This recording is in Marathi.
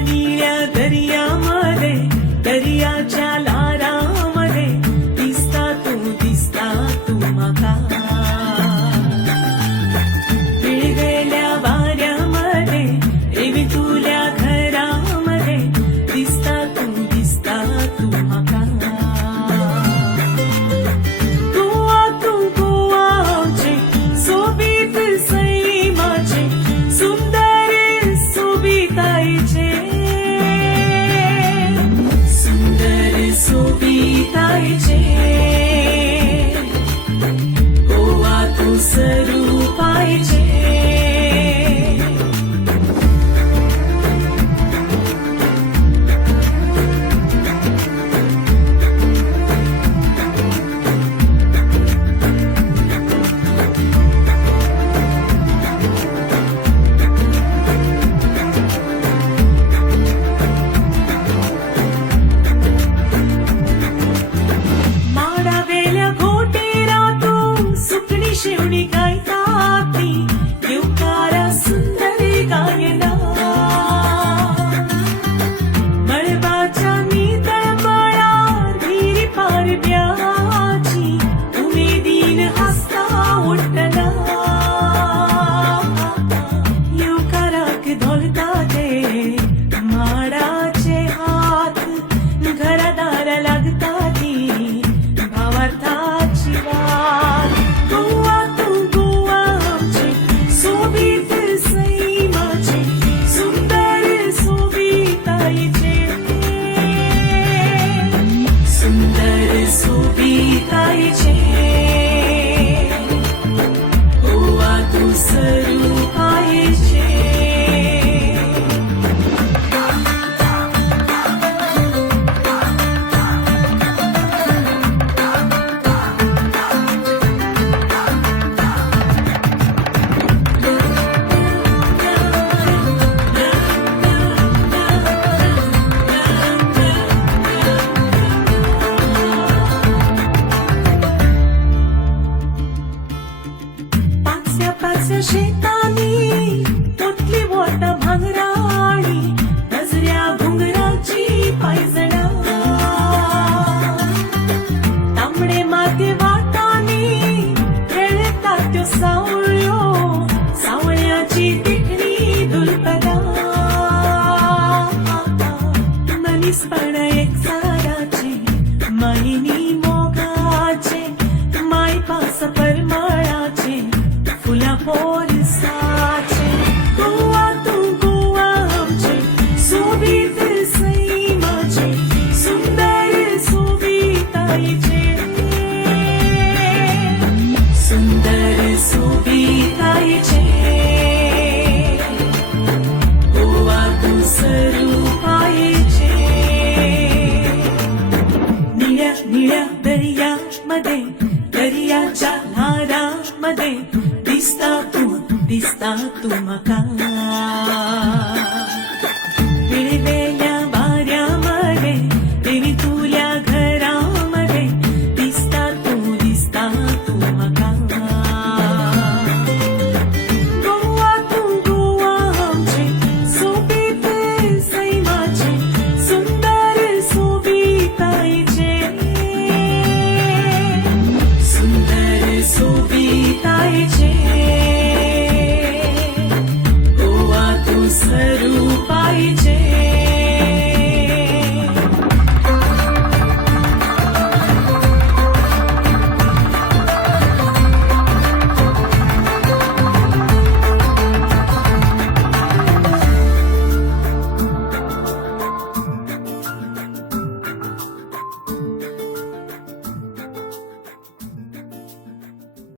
निळ्या दर्यामध्ये दर्याच्या लारामध्ये दिसता तू म्हाका विळगळल्या वाऱ्यामध्ये रेवितुल्या घरामध्ये दिसता तू म्हाका तू गोवाचे सोबीत सैमाचे सुंदर सोबीताईचे सोबीताईचे गोवा तू स्वरूपाईचे शिवणी गायताती येवकारा सुंदर गायला मळबाच्या नितळ मळार भिरी पारब्याची उमेदीन हसता उठला येवकाराक धोलता ते माडाचे हात घरादारा लागता ती भावार्थाची वाट सोबीताईचे गोवा तू स्वरूपाईचे शेतानी तोतली बोट भांगराणी नजऱ्या घुंगराची पायजणा तांबडे माती वाटानी खेळता त्यो सावळ्यो सावळ्याची तिखणी दुलपदा मनीसपण एक साराचे मायनी मोगाचे माय पास परमळाचे फुला पोरसाचे गोवा आमचे सोबीत सैमाचे सुंदर सोबीताईचे गोवा तू स्वरूपाईचे निळ्या दर्यामध्ये दर्याच्या धारामध्ये दिसता तू म्हाका